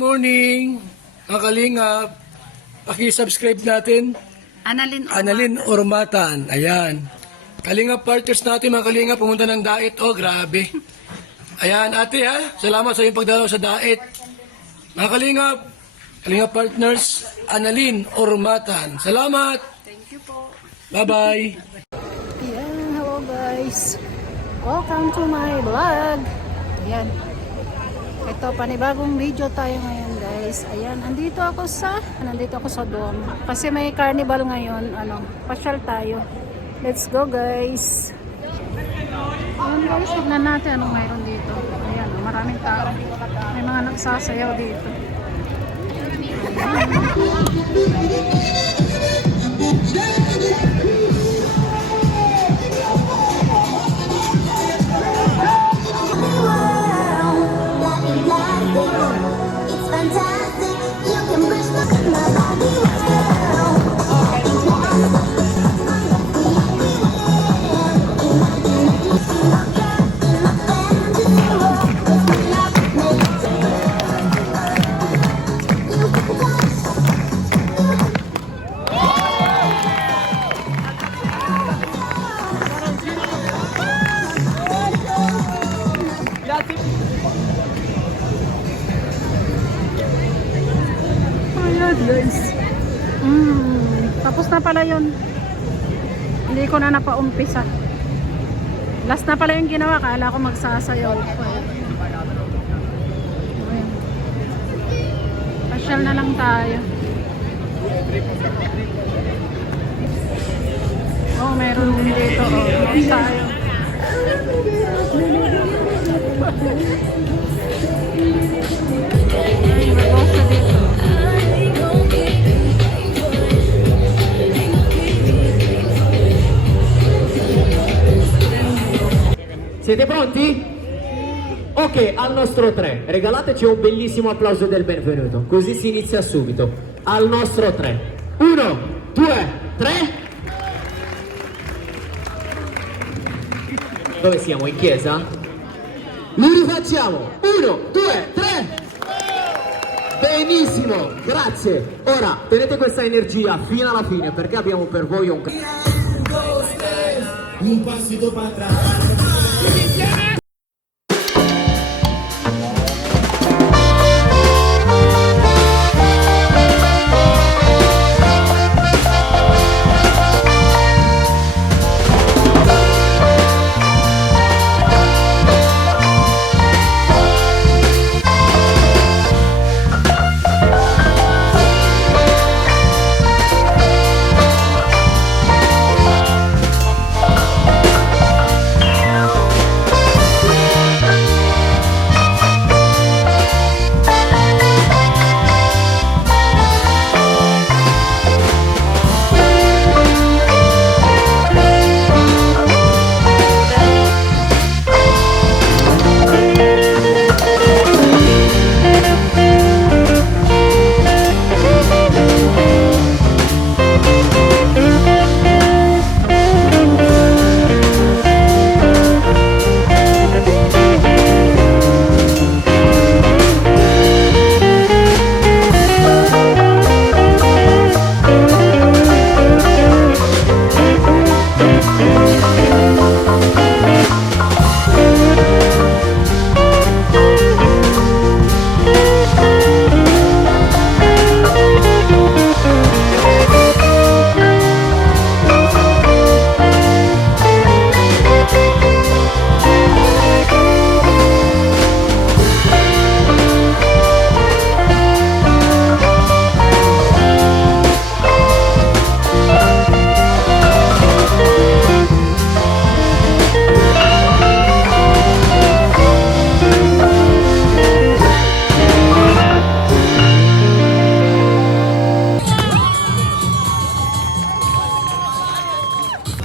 morning, mga kalingap. Paki-subscribe natin. Analin Ormatan. Ayan. Kalingap partners natin, mga kalingap. Pumunta ng Daet. Oh, grabe. Ayan, ate ha. Salamat sa iyong pagdalaw sa Daet. Mga kalingap partners, Analin Ormatan. Salamat. Thank you po. Bye-bye. Ayan, hello guys. Welcome to my vlog. Ayan. Ito, panibagong video tayo ngayon guys. Ayan, nandito ako sa Dome. Kasi may carnival ngayon. Pasyal tayo. Let's go guys. Ayan guys, tignan natin anong mayroon dito. Ayan, maraming tao. May mga nagsasayaw dito. Guys. Tapos na pala yun. Hindi ko na napaumpisa. Last na pala yung ginawa. Kala ko magsasayaw. Pasyal na lang tayo. Oh, meron din dito. Oh, tayo. Siete pronti? Ok, al nostro 3, regalateci un bellissimo applauso del benvenuto, così si inizia subito. Al nostro 3. 1, 2, 3. Dove siamo? In chiesa? Lo rifacciamo. 1, 2, 3. Benissimo, grazie. Ora tenete questa energia fino alla fine perché abbiamo per voi un passito para atrás.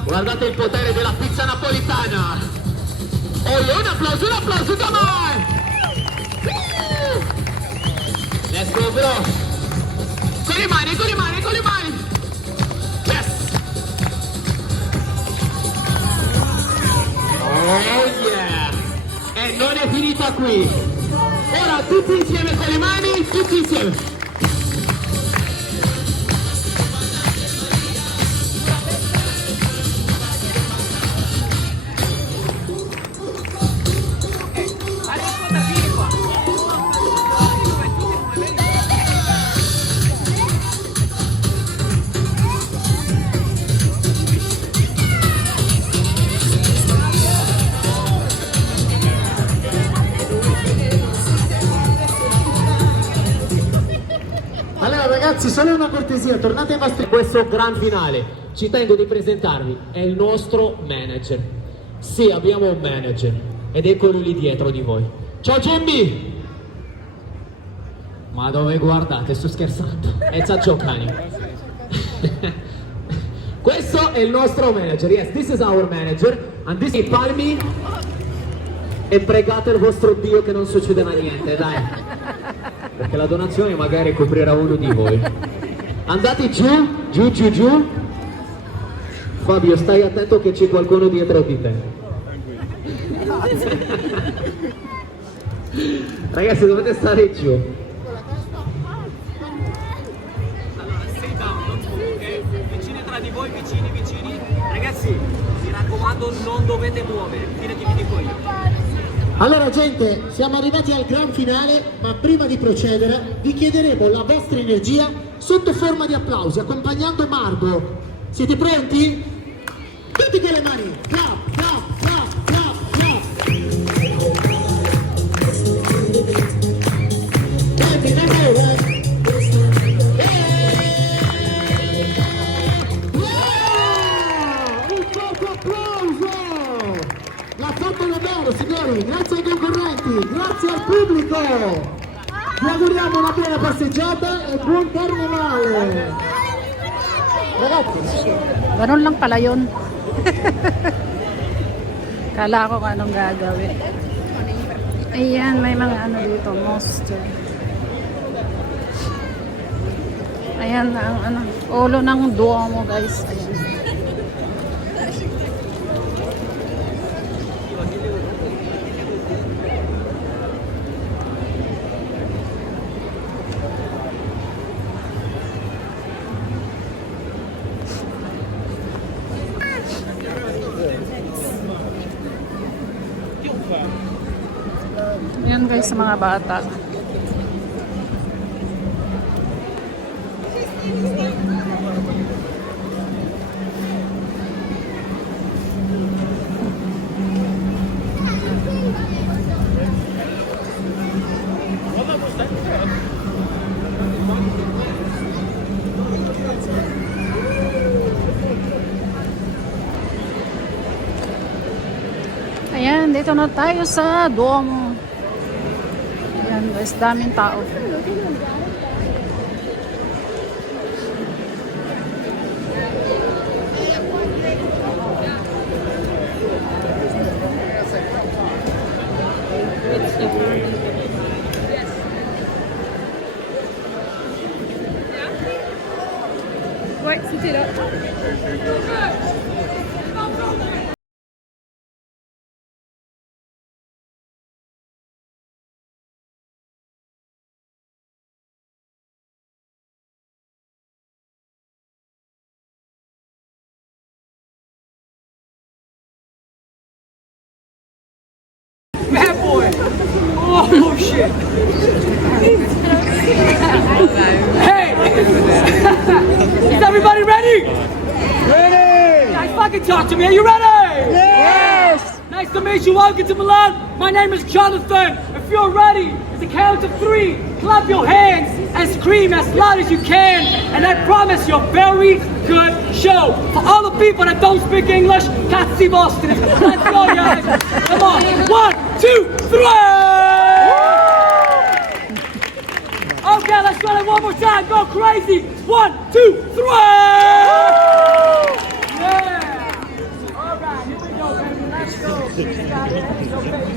Guardate il potere della pizza napolitana. Oh, un applauso, come on! Let's go, bro. Con le mani. Yes! Oh, yeah! E non è finita qui. Ora tutti insieme con le mani, tutti insieme. Allora ragazzi, solo una cortesia, tornate ai vostri... Questo gran finale, ci tengo di presentarvi, è il nostro manager. Sì, abbiamo un manager ed è quello lì dietro di voi. Ciao Gembi! Ma dove guardate? Sto scherzando. È Giocani. Questo è il nostro manager. Yes, this is our manager. And this is palmi e pregate il vostro Dio che non succederà niente, dai. Perché la donazione magari coprirà uno di voi. Andate giù, giù, giù, giù. Fabio, stai attento che c'è qualcuno dietro di te. Ragazzi, dovete stare giù. Allora, sit down, non move, ok? Vicini tra di voi, vicini, vicini. Ragazzi, mi raccomando, non dovete muovere. Fine che vi dico io. Allora gente, siamo arrivati al gran finale, ma prima di procedere vi chiederemo la vostra energia sotto forma di applausi, accompagnando Marco. Siete pronti? Tutti con le mani! Clap, clap, clap, clap, clap! Senti, un forte applauso! L'ha fatto davvero, signori! Grazie ai concorrenti, grazie al pubblico! Vi auguriamo una buona passeggiata e buon carnevale! Ragazzi, Ganun lang pala yun. Kala ko kung anong gagawin. Ayan, may mga ano dito, monster. Ayan, ang ano, ulo ng Duomo, guys. Ayan. Yan guys, sa mga bata. Ayan, dito na tayo sa Duomo. Ayan guys, daming tao. Ouais, c'était là. Bad boy! Oh shit! Hey! Is everybody ready? Ready! Guys, fucking talk to me. Are you ready? Yes! Nice to meet you. Welcome to Milan. My name is Jonathan. If you're ready, it's a count of 3. Clap your hands and scream as loud as you can. And I promise you a very good show. For all the people that don't speak English, Katsi Boston. Let's go, guys. Come on. 1, 2, 3! Okay, let's try it one more time. Go crazy. 1, 2, 3! Yeah. All right, here we go, baby. Let's go. Let's go, baby.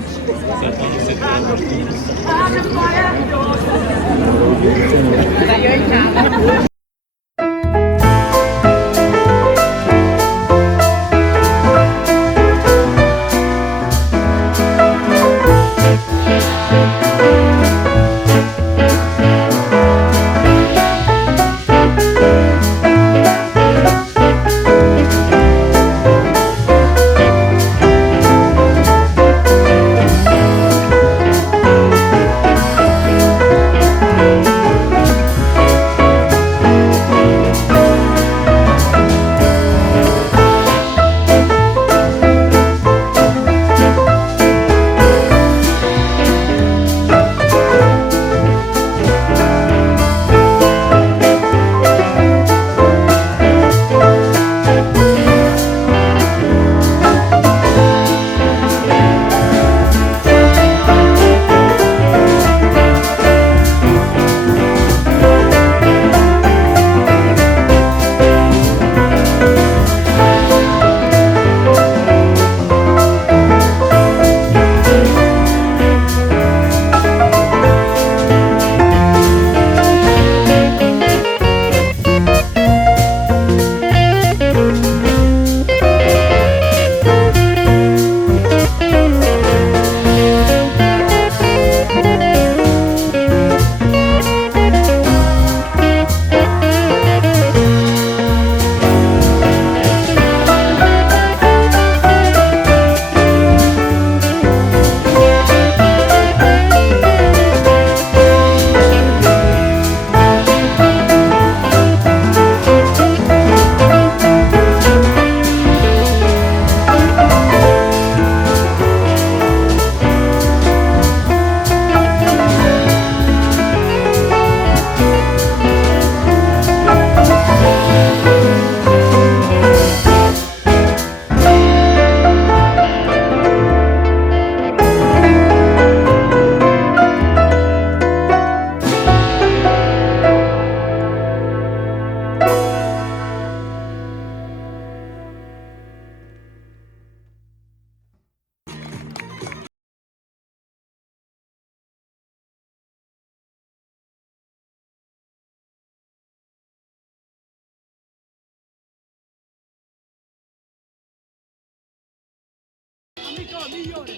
Migliore.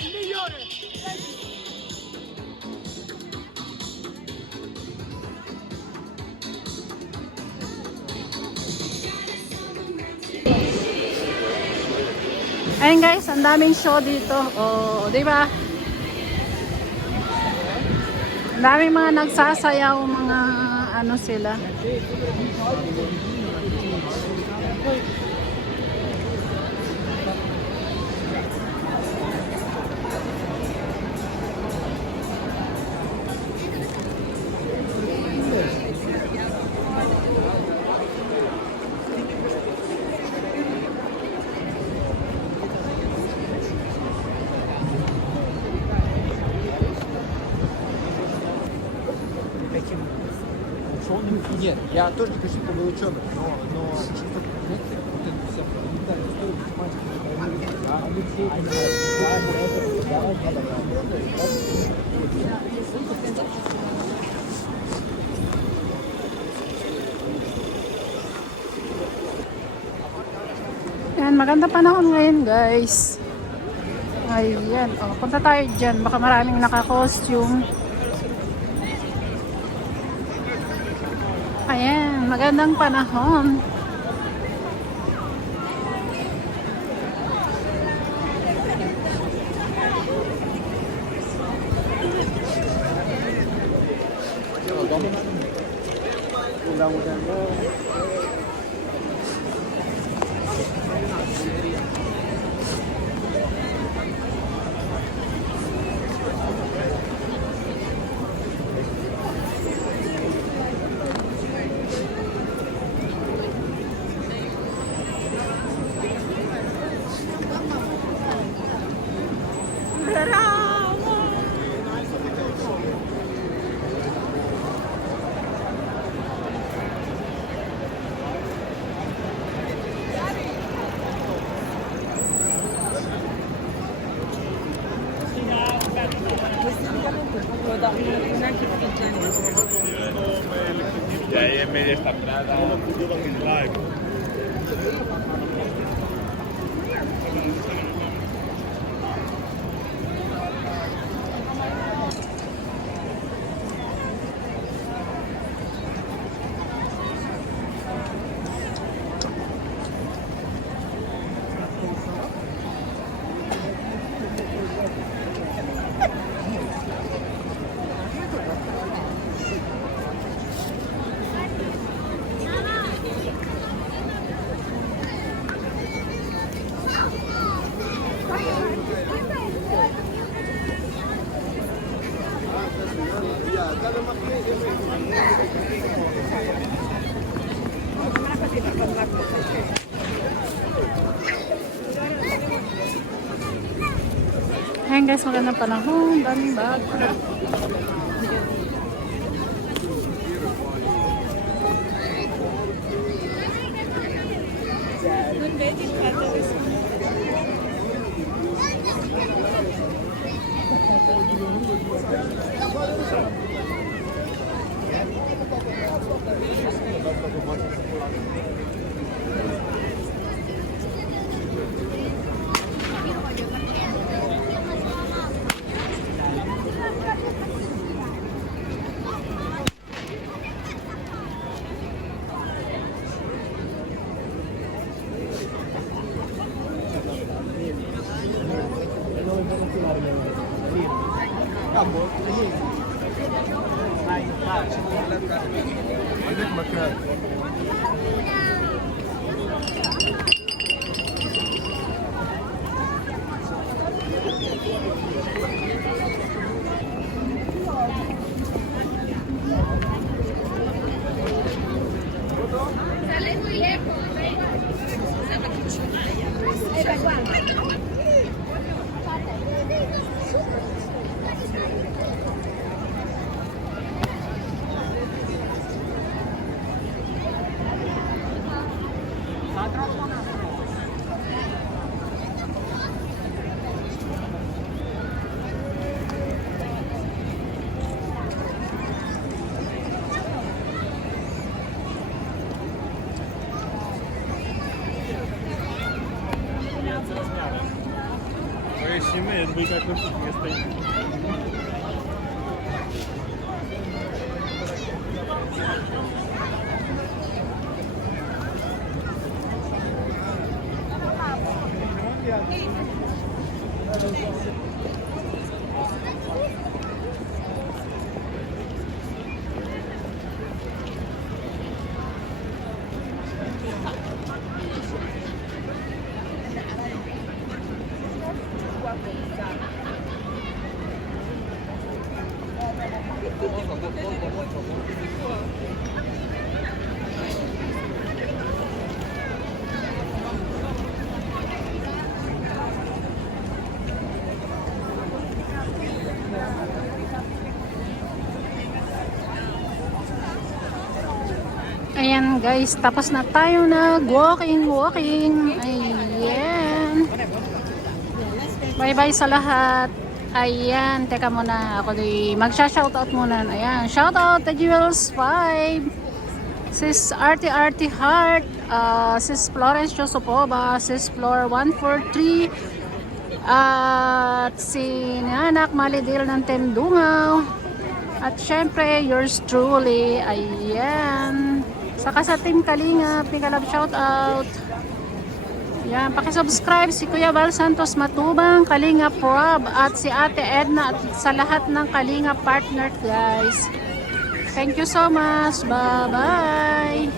Il migliore. Thank you. Ayun guys, ang daming show dito. Oh, di ba? Ang daming mga nagsasayaw, mga ano sila. Нет, я тоже не хочу по учебе, но что-то вот это вся элементарная история, Ayan, maganda panahon ngayon guys. Ayan, oh, punta tayo dyan. Baka maraming naka-costume. Ayan, magandang panahon. Ayan guys, magandang panahon. Daming bag. вы как вы стоите. Ayan guys, tapos na tayo walking. Ayan. Bye bye sa lahat. Ayan, teka muna. Ako magsha-shoutout muna. Ayan, shoutout to Jewels 5. Sis Arty Heart. Sis Florence Josopova. Sis Flor 143. At si Nanak Malidil ng Temdungaw. At syempre, yours truly. Ayan. Saka sa Team Kalingap, Kalab shoutout. Yan, pakisubscribe si Kuya Val Santos Matubang, Kalingap Rob, at si Ate Edna, at sa lahat ng Kalingap partner guys. Thank you so much. Bye-bye.